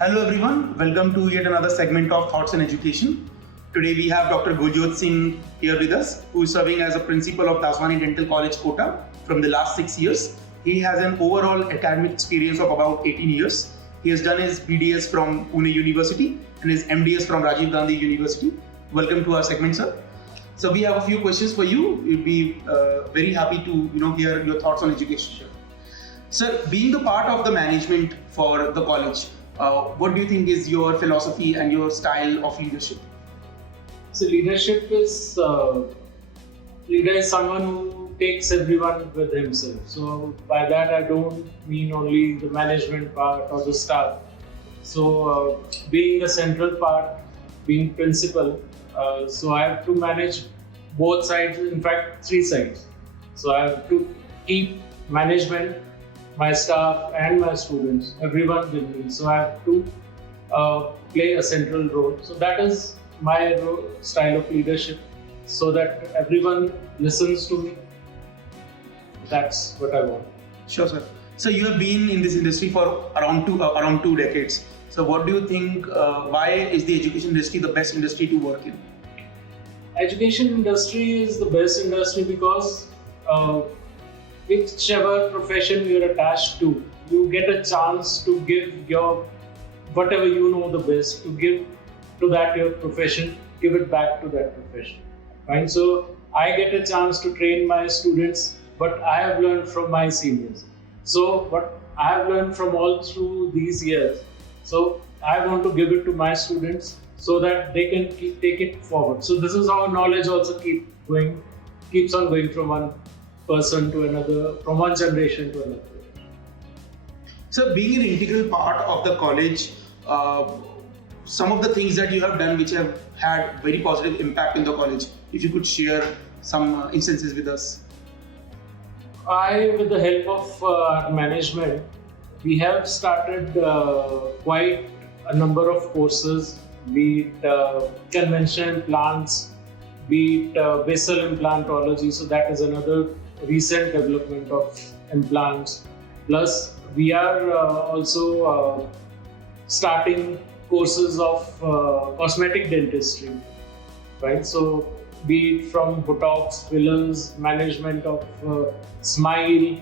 Hello everyone, welcome to yet another segment of Thoughts on Education. Today we have Dr. Gurjot Singh here with us, who is serving as a principal of Daswani Dental College, Kota from the last 6 years. He has an overall academic experience of about 18 years. He has done his BDS from Pune University and his MDS from Rajiv Gandhi University. Welcome to our segment, sir. So we have a few questions for you. We'll be very happy to hear your thoughts on education. Sir, being the part of the management for the college, what do you think is your philosophy and your style of leadership? So leader is someone who takes everyone with himself. So by that I don't mean only the management part or the staff. So being the central part, being principal, so I have to manage both sides, in fact 3 sides. So I have to keep management, my staff and my students, everyone with me. So I have to play a central role. So that is my style of leadership, so that everyone listens to me. That's what I want. Sure, sir. So you have been in this industry for around two decades. So what do you think, why is the education industry the best industry to work in? Education industry is the best industry because whichever profession you're attached to, you get a chance to give your whatever you know the best, to give to that your profession, give it back to that profession. Right? So I get a chance to train my students, but I have learned from my seniors. So what I have learned from all through these years, so I want to give it to my students so that they can take it forward. So this is how knowledge also keeps on going from one person to another, from one generation to another. So being an integral part of the college, some of the things that you have done which have had very positive impact in the college, if you could share some instances with us. With the help of our management, we have started quite a number of courses, be it conventional implants, be it basal implantology. So that is another recent development of implants. Plus, we are also starting courses of cosmetic dentistry, right? So, be it from Botox, fillers, management of smile,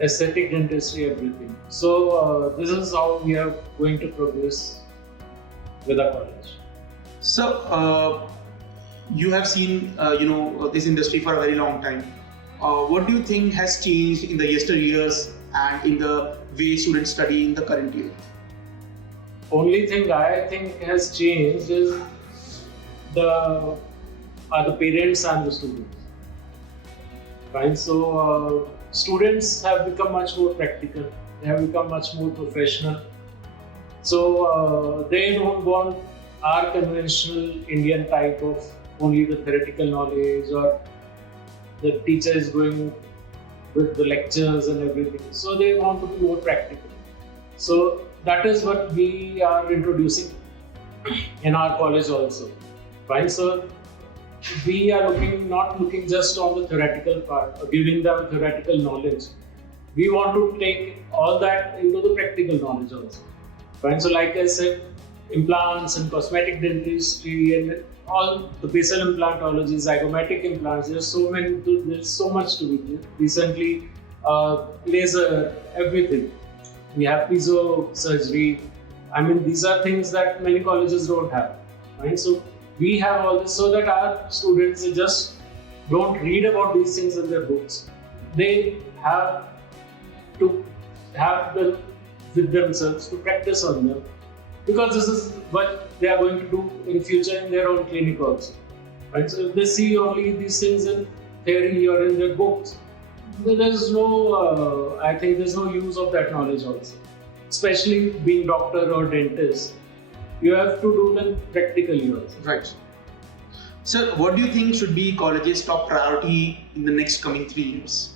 aesthetic dentistry, everything. So, this is how we are going to progress with our college. So, you have seen this industry for a very long time. What do you think has changed in the yesteryears and in the way students study in the current year? Only thing I think has changed is the parents and the students. Right? So students have become much more practical. They have become much more professional. So they don't want our conventional Indian type of only the theoretical knowledge, or the teacher is going with the lectures and everything. So they want to be more practical. So that is what we are introducing in our college also. Right? So we are not looking just on the theoretical part, or giving them theoretical knowledge. We want to take all that into the practical knowledge also. Right? So like I said, implants and cosmetic dentistry and all the basal implantology, zygomatic implants, there's so much to be done. Recently, laser, everything. We have piezo surgery. I mean, these are things that many colleges don't have. Right? So we have all this so that our students just don't read about these things in their books. They have to have them with themselves, to practice on them, because this is what they are going to do in future in their own clinic also. Right? So if they see only these things in theory or in their books, there's no, I think there's no use of that knowledge also. Especially being doctor or dentist, you have to do them practically also. Right. Sir, what do you think should be college's top priority in the next coming 3 years?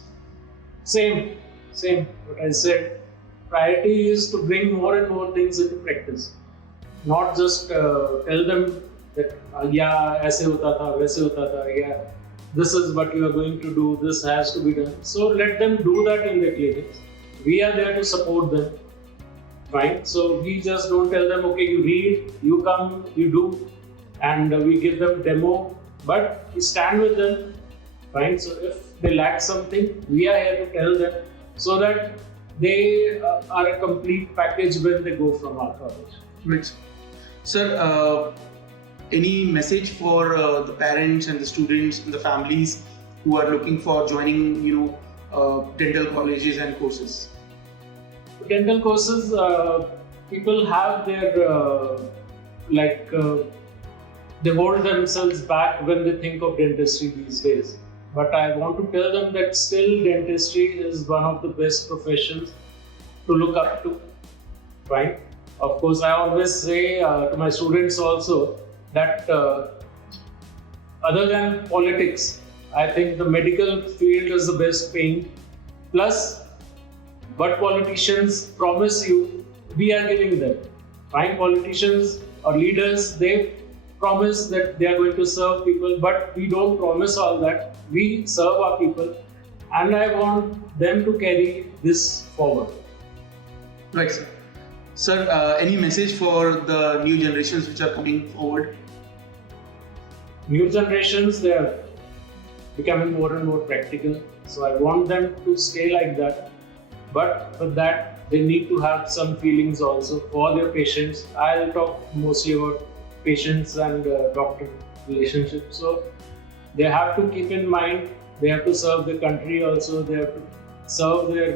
Same. What I said. Priority is to bring more and more things into practice. Not just tell them that, yeah, aise hota tha, waise hota tha, yeah, this is what you are going to do, this has to be done. So let them do that in their clinics. We are there to support them. Fine. So we just don't tell them, okay, you read, you come, you do, and we give them demo, but we stand with them. Fine. So if they lack something, we are here to tell them so that they are a complete package when they go from our college. Right. Sir, any message for the parents and the students and the families who are looking for joining, dental colleges and courses? Dental courses, people have their they hold themselves back when they think of dentistry these days. But I want to tell them that still dentistry is one of the best professions to look up to. Right? Of course, I always say to my students also that other than politics, I think the medical field is the best paying. Plus, what politicians promise you, we are giving them. Fine, politicians or leaders, they promise that they are going to serve people, but we don't promise all that. We serve our people, and I want them to carry this forward. Right, sir. Sir, any message for the new generations which are coming forward? New generations, they are becoming more and more practical. So I want them to stay like that. But with that, they need to have some feelings also for their patients. I'll talk mostly about patients and doctor relationship. So they have to keep in mind, they have to serve the country also, they have to serve their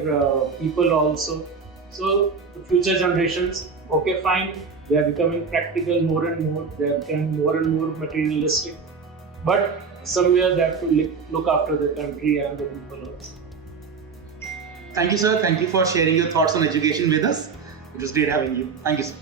people also. So the future generations, okay, fine, they are becoming practical more and more, they are becoming more and more materialistic. But somewhere they have to look after the country and the people also. Thank you, sir. Thank you for sharing your thoughts on education with us. It was great having you. Thank you, sir.